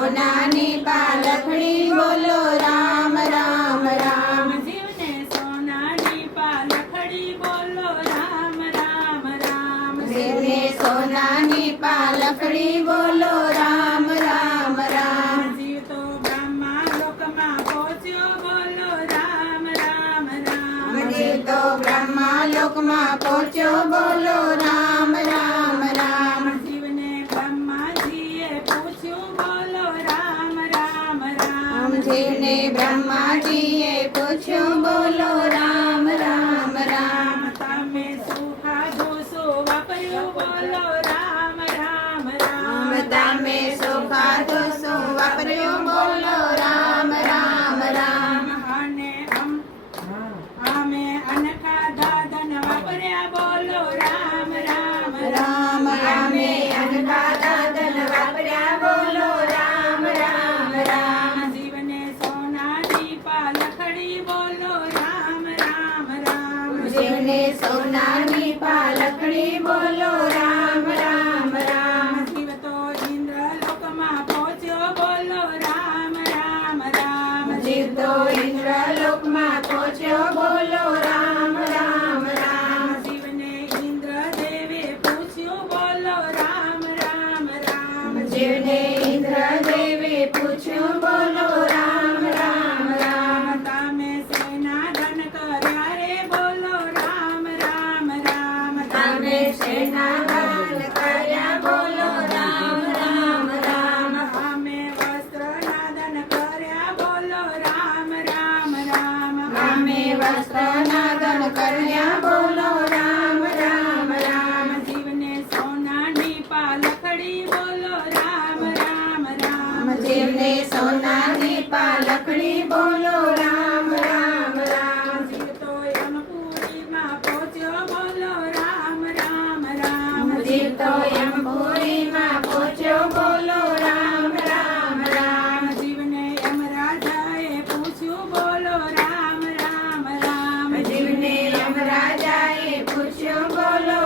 સોનાની પાલખડી બોલો રામ રામ રામ જીવને સોનાની પાલખડી બોલો રામ રામ રામ શિવને સોનાની પાલખડી બોલો રામ રામ રામ જીવ તો બ્રહ્મા લોકમાં પહોંચ્યો બોલો રામ રામ રામ જીવ તો બ્રહ્મા લોકમાં પહોંચ્યો બોલો રામ રામ રામ જીવને બ્રહ્માજીએ પૂછ્યું બોલો રામ રામ રામ જીવને બ્રહ્માજીએ પૂછ્યું બોલો રામ રામ રામ તમે શું ખાધું શું વાપર્યું બોલો રામ રામ રામ તમે શું ખાધું શું વાપર્યું બોલો રામ રામ રામ અને અમે અન્ન ખાધા ધન વાપર્યા બોલો રામ રામ રામ રામે અનખાધા ધન વાપર્યા બોલો રામ રામ રામ જીવને સોનાની પાલખડી બોલો રામ રામ રામ જીવને સોનાની પાલખડી બોલો રામ રામ રામ જીવ તો ઇન્દ્રલોકમાં પહોંચ્યો બોલો રામ રામ રામ જીવ તો ઇન્દ્રલોકમાં પહોંચ્યો બોલો રામ રામ રામ જીવને ઇન્દ્રદેવે પૂછ્યું બોલો રામ રામ રામ જીવને ઇન્દ્રદેવે પૂછ્યું બોલો રામ રામ રામ તમે સેના ધન કર્યા રે બોલો રામ રામ રામ તમે સેના દાન કર્યા બોલો રામ રામ રામ અમે વસ્ત્રના ધન કર્યા બોલો રામ રામ રામ અમે વસ્ત્રના દાન કર્યા બોલો રામ રામ રામ જીવને સોનાની પાલખડી બોલો રામ રામ રામ જીવને સોનાની પાલખડી બોલો રામ રામ રામ જીવ તો યમપુરીમાં પહોંચ્યો બોલો રામ રામ રામ જીવ તો યમપુરીમાં પહોંચ્યો બોલો રામ રામ રામ જીવને યમરાજાએ પૂછ્યું બોલો રામ રામ રામ જીવને યમરાજાએ પૂછ્યું બોલો